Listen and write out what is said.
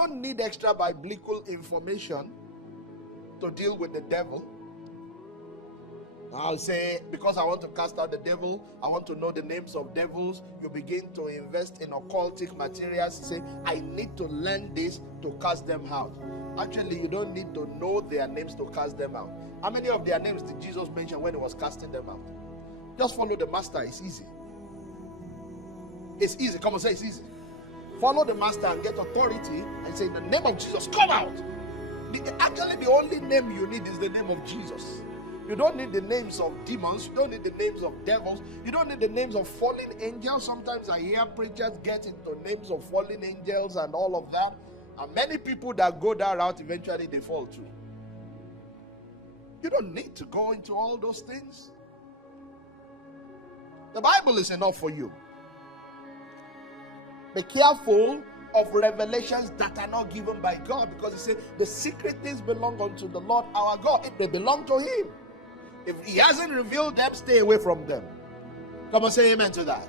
don't need extra biblical information to deal with the devil. I'll say, because I want to cast out the devil, I want to know the names of devils. You begin to invest in occultic materials. You say, I need to learn this to cast them out. Actually, you don't need to know their names to cast them out. How many of their names did Jesus mention when he was casting them out? Just follow the master. It's easy. It's easy. Come on, say it's easy. Follow the master and get authority and say, in the name of Jesus, come out. Actually, the only name you need is the name of Jesus. You don't need the names of demons. You don't need the names of devils. You don't need the names of fallen angels. Sometimes I hear preachers get into names of fallen angels and all of that. And many people that go that route, eventually they fall too. You don't need to go into all those things. The Bible is enough for you. Be careful of revelations that are not given by God, because he said the secret things belong unto the Lord our God. If they belong to him, if he hasn't revealed them, stay away from them. Come on, say amen to that.